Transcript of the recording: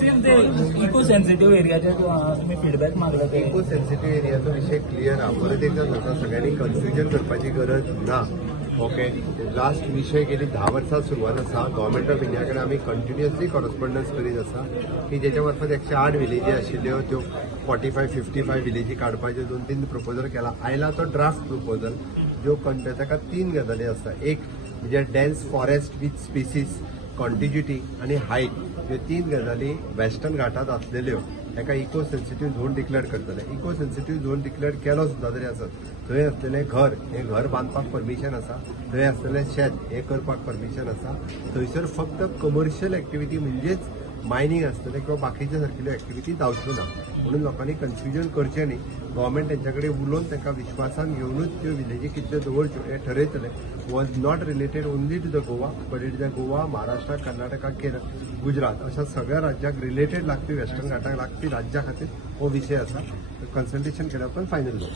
Same ते eco sensitive एरियाचे तुम्ही feedback मागला ते इको सेन्सिटिव्ह एरियाचो विषय क्लियर हा. परत एकदा सांगता सगळ्यांनी कन्फ्युजन करपाची गरज ना. ओके, लास्ट विषय गेली 10 वर्सां सुरवात आसा. गव्हर्मेंट ऑफ इंडिया कडेन आमी कंटिन्युअसली कॉरस्पॉन्डन्स करीत आसा की जेच्या मार्फत 108 विलेजी आशिल्ल्यो त्यो 45-55 विलेजी काडपाचे 2-3 प्रपोजल केला. आयला तो ड्राफ्ट प्रपोजल जो ताका 3 गजाली आसता. एक म्हणजे डेन्स फॉरेस्ट विथ स्पेसीस, कॉन्टिज्युटी आणि हायट, ह्यो 3 गजाली वेस्टर्न घाटात आसलेल्यो एका इको सेन्सिटिव्ह झोन डिक्लेअर करतले. इको सेन्सिटिव्ह झोन डिक्लेअर केलो सुद्धा तरी आसत. थंय आसलेलें घर, हें घर बांदपाक परमिशन आसा. थंय आसलेलें शेत, हें करपाक परमिशन आसा. थंयसर फक्त कमर्शियल एक्टिविटी म्हणजेच मायनिंग आसतलें किंवा बाकीच्या सारकिल्यो एक्टिविटी जावच्यो ना. म्हणून लोकांनी कन्फ्युजन करचें न्ही. गव्हर्मेंट तेंच्या कडेन उलोवन तांकां विश्वासान घेवनूच त्यो विलेजी कितल्यो दवरच्यो हें ठरयतलें. Was not related only to the Goa, but it the Goa, Maharashtra, Karnataka, Kerala, Gujarat अशा सगळ्या राज्याक रिलेटेड लागपी वेस्टर्न घाटाक लागपी राज्या खातीर हो विशय आसा. कन्सल्टेशन केल्या उपरांत फायनल जाता.